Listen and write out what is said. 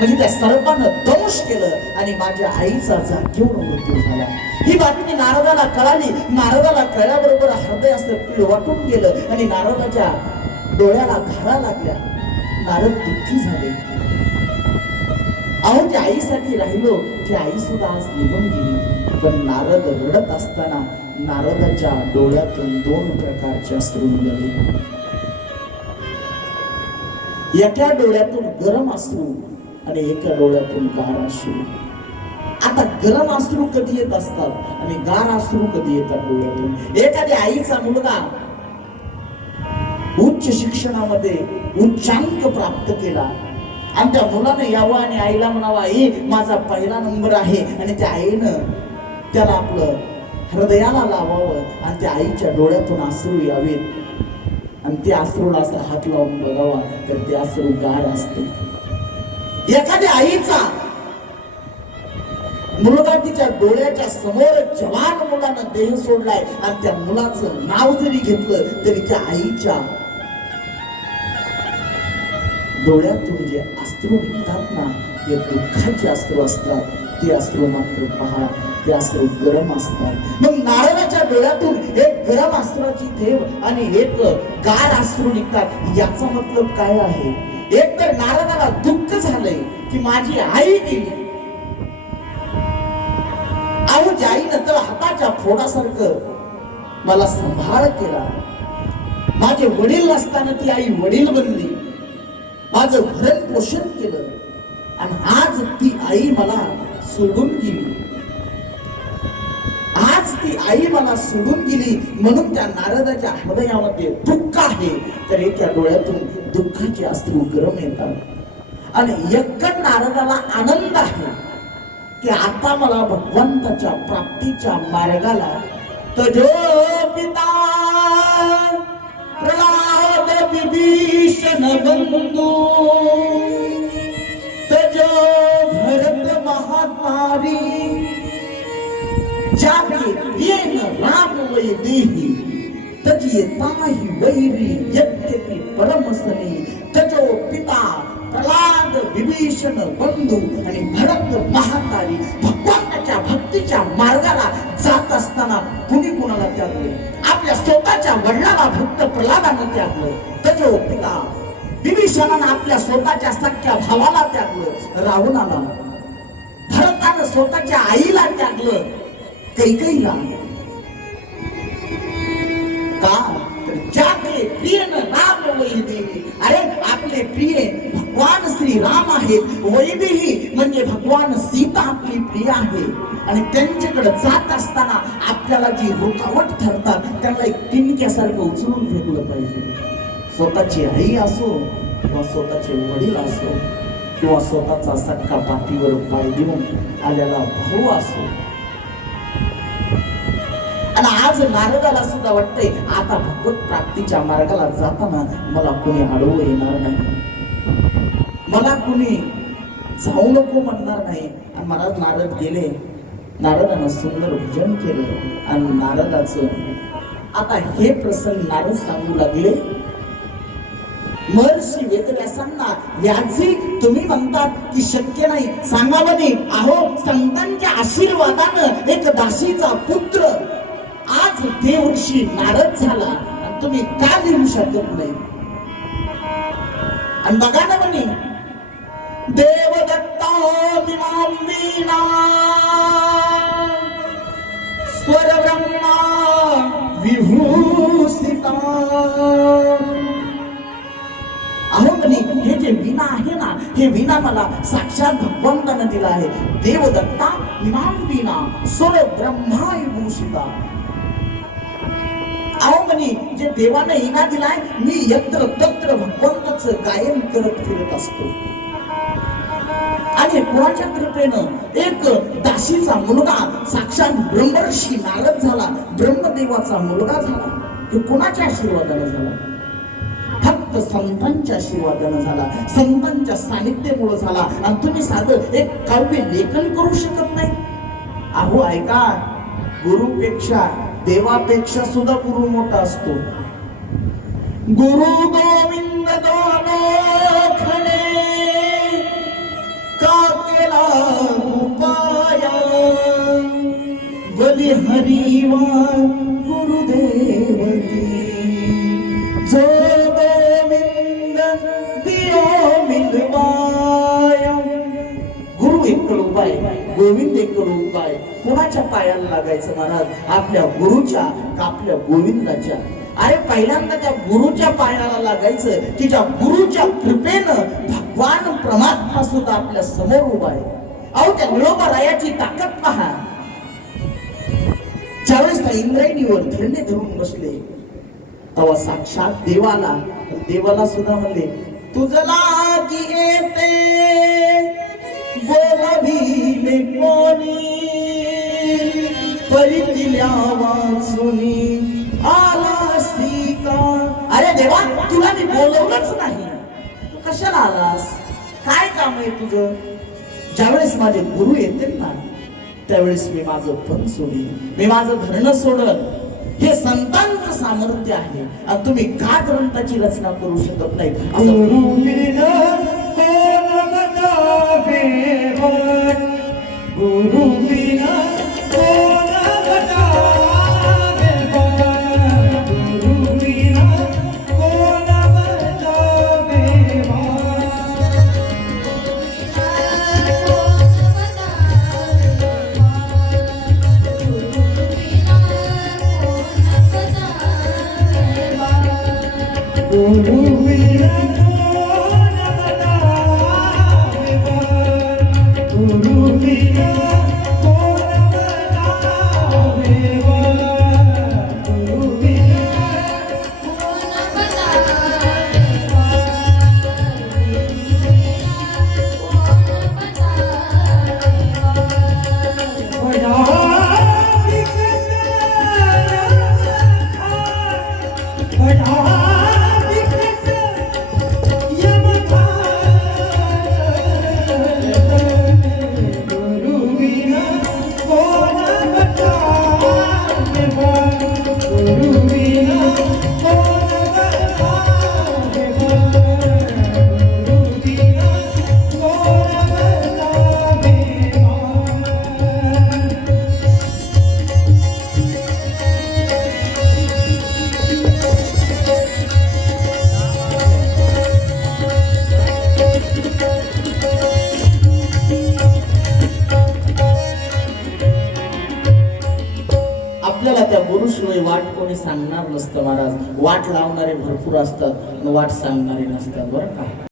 म्हणजे त्या सर्पानं दंश केलं आणि माझ्या आईचा जागेवर मृत्यू झाला. ही बातमी नारदाला कळाली. नारदाला कळल्याबरोबर हृदय असं पिळवटून गेलं आणि नारदाच्या डोळ्याला धारा लागल्या. नारद दुःखी झाले. अहो, त्या आईसाठी राहिलो, ती आई सुद्धा आज निघून गेली. पण नारद रडत असताना नारदाच्या डोळ्यातून दोन प्रकारचे अश्रू निघाले. एका डोळ्यातून गरम अश्रू आणि एका डोळ्यातून गार अश्रू. आता गरम अश्रू कधी येत असतात आणि गार अश्रू कधी येतात डोळ्यातून? एखाद्या आईचा मुलगा उच्च शिक्षणामध्ये उच्चांक प्राप्त केला आणि त्या मुलानं यावं आणि आईला म्हणावा, आई माझा पहिला नंबर आहे, आणि त्या आईनं त्याला आपलं हृदयाला लावावं आणि त्या आईच्या डोळ्यातून अश्रू यावेत आणि त्या अश्रूला असा हात लावून बघावा तर ते अश्रू गार असते. एखाद्या आईचा मुलगा तिच्या डोळ्याच्या समोर जवान मुलानं देह सोडलाय आणि त्या मुलाचं नाव जरी घेतलं तरी त्या आईच्या डोळ्यातून जे अश्रू निघतात ना, ते दुःखाचे अश्रू असतात. ते अश्रू मात्र पहा, ते अश्रू गरम असतात. मग नारदाच्या डोळ्यातून एक गरम अश्रूची थेंब आणि एक गार अश्रू निघतात. याचा मतलब काय आहे? एक तर नारदाला दुःख झालंय की माझी आई गेली. अहो, ज्या आईनं तर हाताच्या फोडासारखं मला सांभाळ केला, माझे वडील नसताना ती आई वडील बनली, माझं भरण पोषण केलं, आणि आज ती आई मला सोडून गेली. आज ती आई मला सोडून गेली म्हणून त्या नारदाच्या हृदयामध्ये दुःख आहे. तर एका डोळ्यातून दुःखाचे अश्रू गरम येतात आणि एका नारदाला आनंद आहे की आता मला भगवंताच्या प्राप्तीच्या मार्गाला तजो पिता प्रल्हाद विभीषण बंधू तजो भरत महातारी जाके प्रियन राम वै देही तजिये ताहि वैरी यद्यपि परमसनी तजो पिता प्रल्हाद विभीषण बंधू आणि भरत महातारी. भगवंताच्या भक्तीच्या मार्गाला जात असताना कुणी कुणाला त्यागले? आपल्या स्वतःच्या वडिलाला भक्त प्रल्हादानं त्यागलं. तजो पिता विभीषणानं आपल्या स्वतःच्या सख्या भावाला त्यागलं, रावणाला. भरतानं स्वतःच्या आईला त्यागलं, कैकेयीला. का? जाके प्रियन राम वैदेही. अरे आपले प्रिय भगवान श्री राम आहेत. वैदेही म्हणजे भगवान सीता आपली प्रिय आहे. आणि त्यांच्याकडे जात असताना आपल्याला जी रुकावट ठरतात त्यांना एक टिमक्यासारखं उचलून फेकलं पाहिजे. स्वतःची आई असो किंवा स्वतःचे वडील असो किंवा स्वतःचा सख्खा पाठीवर पाय देऊन आलेला भाऊ असो. आणि आज नारदाला सुद्धा वाटतंय आता भगवत प्राप्तीच्या मार्गाला जाताना मला कोणी अडवू येणार नाही, मला कोणी जाऊ नको म्हणणार नाही. आणि महाराज नारद गेले. नारदानं सुंदर भजन केलं आणि नारदाचं आता हे प्रसंग नारद सांगू लागले. महर्षी वेदव्यासांना, व्यासजी तुम्ही म्हणतात की शक्य नाही, सांगा म्हणे. अहो, संतांच्या आशीर्वादानं एक दासीचा पुत्र आज देवऋषी नारद झाला आणि तुम्ही का लिहू शकत नाही? आणि बघा ना म्हणे, देवदत्ता विमाम वीणा स्वर ब्रह्मा विभूषिता. अहो म्हणे, हे जे वीणा आहे ना, हे वीणा मला साक्षात भगवंतानं दिला आहे. देवदत्ता विमाम वीणा स्वर ब्रह्मा विभूषिता. अहो म्हणे, जे देवाने इना दिलाय, मी यत्र तत्र भगवंताचं गायन करत फिरत असतो. आणि कोणाच्या कृपेनं एक दासीचा मुलगा साक्षात ब्रह्मर्षी नारद झाला, ब्रह्मदेवाचा मुलगा झाला. हे कोणाच्या आशीर्वादाने झाला? फक्त संतांच्या आशीर्वादाने झाला, संतांच्या सानिध्यामुळे झाला. आणि तुम्ही साधं एक काव्य लेखन करू शकत नाही? अहो ऐका, गुरुपेक्षा देवापेक्षा सुद्धा गुरु मोठा असतो. गुरु गोविंद दोनों खडे परिवार गुरुदेव की जो गोविंद दियो मिलवाया. गुरु एक उपाय, गोविंद एक उपाय. कोणाच्या पायाला लागायचं महाराज? आपल्या गुरुच्या का आपल्या गोविंदाच्या? अरे पहिल्यांदा त्या गुरुच्या पायाला लागायचं की ज्या गुरुच्या कृपेनं भगवान परमात्मा सुद्धा आपल्या समोर उभा आहे. अहो त्या निळोबारायाची ताकद पहा. ज्यावेळेस त्या इंद्रायणीवर धरणे धरून बसले तेव्हा साक्षात देवाला सुद्धा म्हणले, तुझला की येते बोलाविले कोणी, परितिल्या वाचुनी आलासी का. अरे देवा, तुला मी बोलवलंच नाही, तू कशाला आलास? काय काम आहे तुझं? ज्यावेळेस माझे गुरु येतील ना त्यावेळेस मी माझं पण सोडीन, मी माझं धरणं सोडल. हे संतांचं सामर्थ्य आहे आणि तुम्ही का ग्रंथाची रचना करू शकत नाही? आपल्याला त्या गुरुशिवाय वाट कोणी सांगणार नसतं महाराज. वाट लावणारे भरपूर असतात, वाट सांगणारे नसतात बरं का.